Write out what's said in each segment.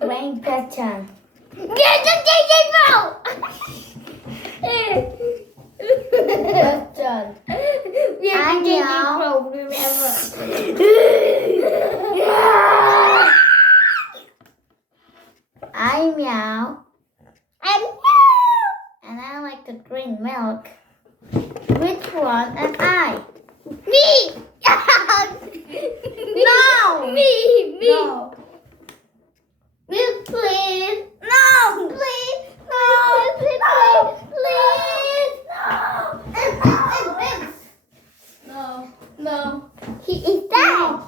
Rain pattern. Yeah, the JJBro. Question. Yeah, I the know. JJBro. Remember? I meow. And And I like to drink milk. Which one am I? me. No. Me. No. Milk, please. No. Please. No. Please. No. No. He is dead.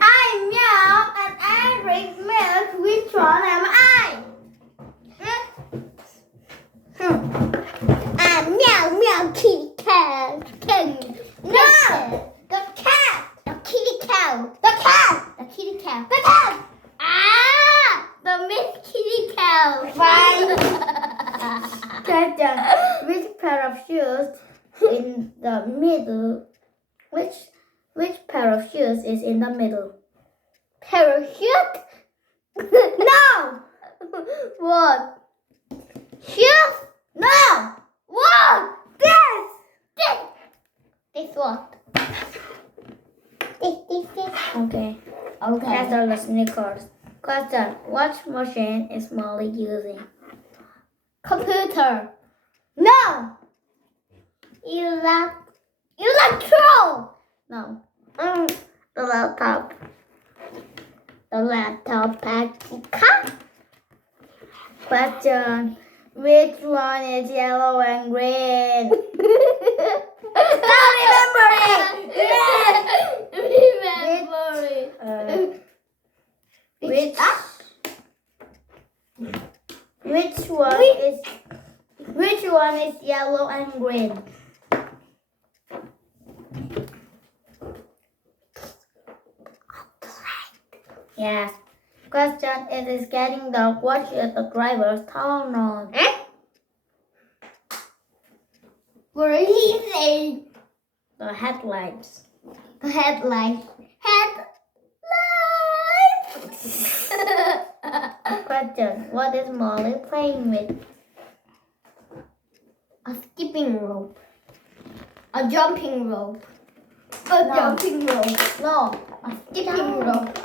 I meow and I drink milk. Which one am I? Meow, meow, kitty cat. No. The cat. The kitty cow. The cat. The kitty cow. The cat. The Miss Kitty cow. Fine. Question. Which pair of shoes in the middle? Which pair of shoes is in the middle? Parachute? No. What? Shoes? No. What? This. This what? This. Okay. That's all the sneakers. Question. What machine is Molly using? Computer. No. Electro. No. The laptop. The laptop pack. Question. Which one is yellow and green? Stop remembering. Which one is yellow and green? Yes. Question. It is getting dark. What should the drivers turn on? What did he say? The headlights. The headlight. Question. What is Molly playing with? A skipping rope. A jumping rope. A No. jumping rope. No. A skipping rope.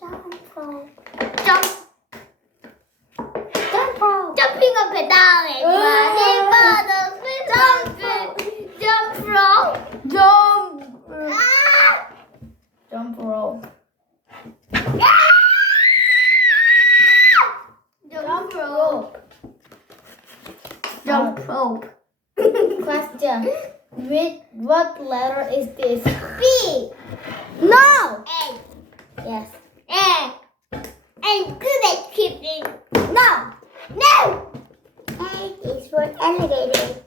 Jump rope. Jump. Jump rope. Jumping up and down and running for the jump rope. Jump. Ah! Jump rope. Jump rope. Jump rope. Question. What letter is this? B. No. A. Yes. And good at keeping. No. No. A is for alligator.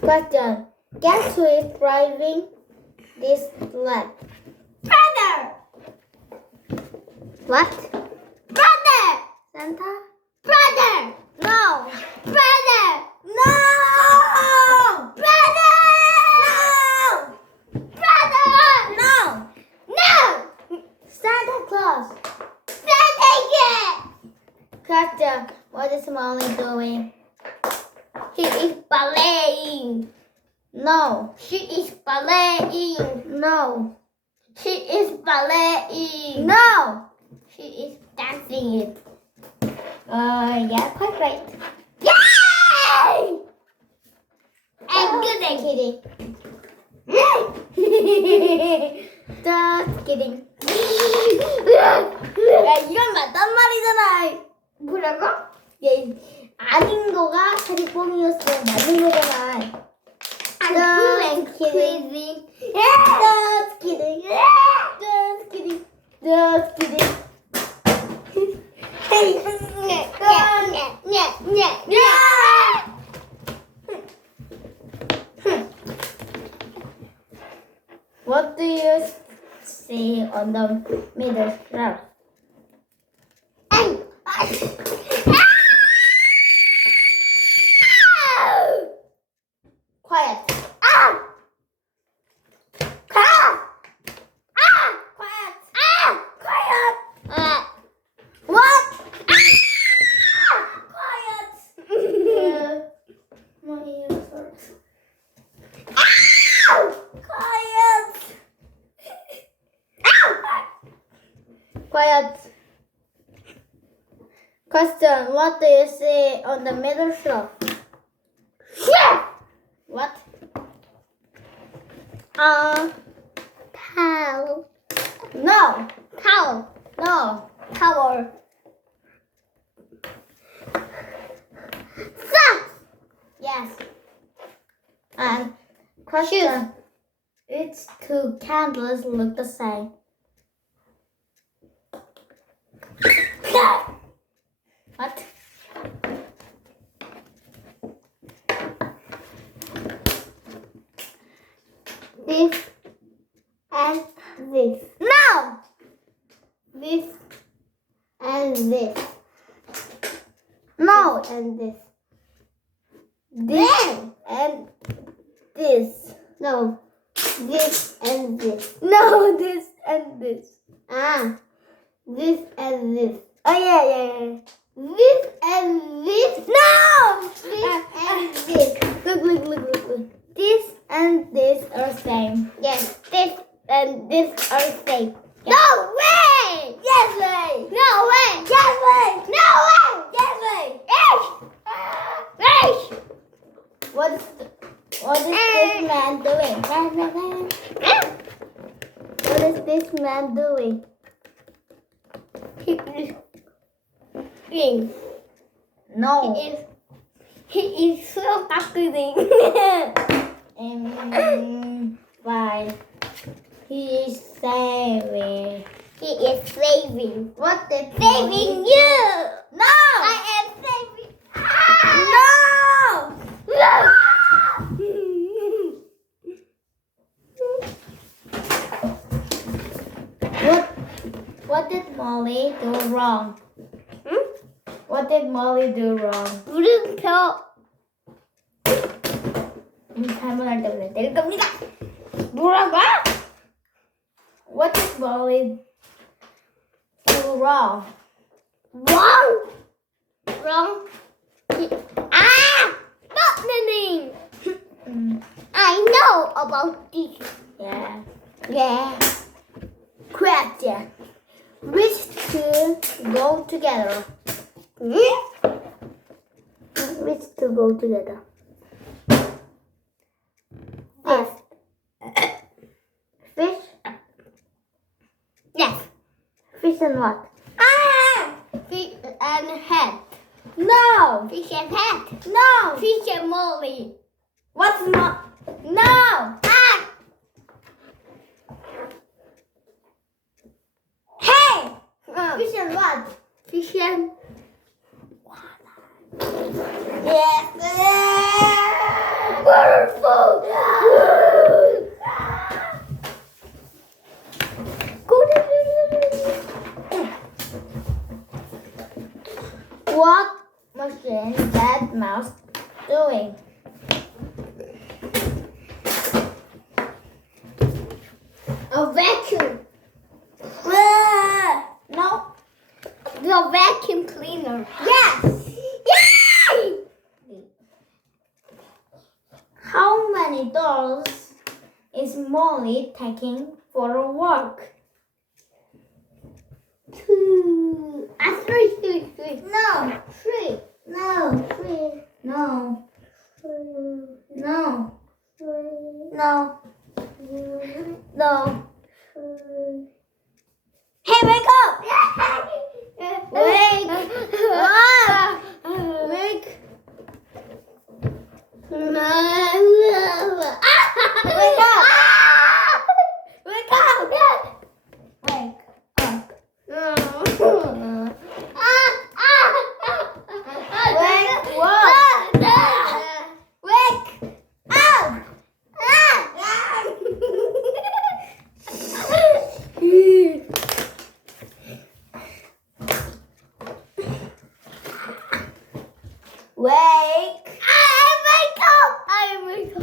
Question. Guess who is driving this sled? Brother. What? Brother. Santa? Brother. No. Brother. No. Brother. No. Brother. No. No. Santa Claus. Santa Claus. Question. What is Molly doing? He is balleting. No. She is balleting. No. She is balleting. No. She is dancing it. Yeah, quite right. Yay! And good at kitty. Just kidding. 야, 이건 맞단 말이잖아. 뭐라고? 얘 아닌 거가 사실 뻥이었어. 맞는 거잖아. I'm Just kidding. kidding. Yeah. Just kidding. Just kidding. Just kidding. What do you see on the middle shelf? Quiet. Quiet. Quiet. Question. What do you see on the middle shelf? What? Towel. No. Towel. No. Towel. Socks. Yes. And question. Which two candles look the same? What? This and this. No. This and this. No. And this. This and this. No. This and this. No. This and this. This and this. Oh yeah. This and this. No. This and this. Look. This and this are same. Yes, this and this are safe. Yes. No way! Yes way. No way! Yes way. No way! Yes way. Yes! What is this man doing? What is this man doing? He is eating. No. He is so packaging. Why? He is saving. He is saving. What the Saving you! No! I am saving. What did Molly do wrong? What did Molly do wrong? 물음표. 잘못할 때문에 때릴 겁니다. 뭐라고? What did Molly do wrong? Wrong. Wrong. Stop the name. I know about this. Yeah. Question. Which two go together? Which two go together? Yes. Fish? Yes. Fish and what? Fish and head. No! Fish and head. No! Fish and Molly. What's not? No! Hey! Fish and what? Fish and Wonderful! What machine is that mouse doing? a vacuum. No. The vacuum cleaner. Yes. Yay! How many dolls is Molly taking for a walk? 2. Three. No. 3. No. 3. No. 3. No. 3. No. No. 3. Hey, wake up! Wake! What? Wake! Wake up! Wake up! Wake up! Wake what? Wake up! Wake! I wake up.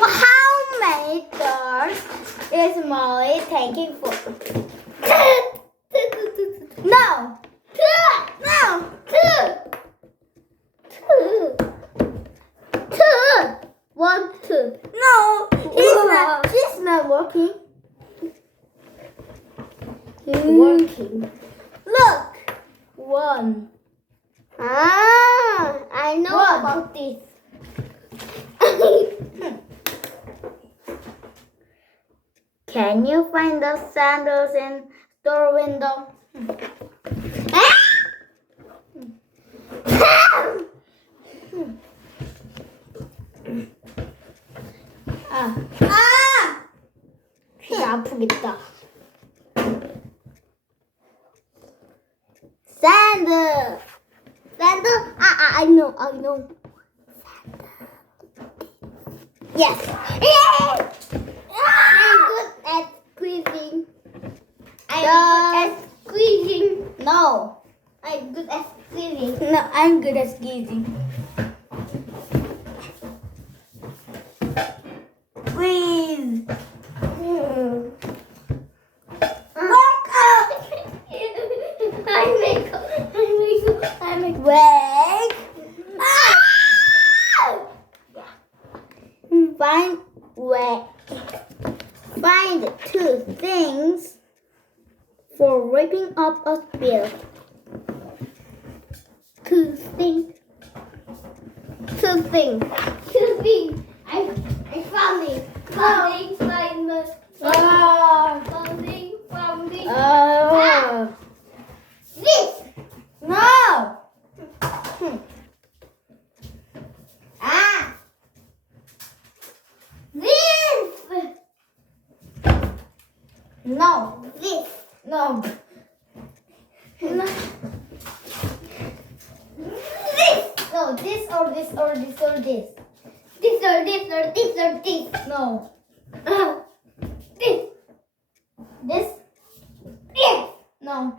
How many doors is Molly taking for? No! No! 1, 2. No! She's not working. working. Look. 1. Ah, I know One. about this. Can you find the sandals in store window? 아, 귀 아프겠다. Sandal. Sandal. I know. Yes. I'm good at squeezing. I'm good at squeezing. no. I'm good at squeezing. No, I'm good at squeezing. Squeeze. I make Wait. Find 2 things for ripping up a spill. 2 things. I found it. Founding. This. No. This. No. This. No. No, this or this or this or this. This or this or this or this. No. This. This? This. No.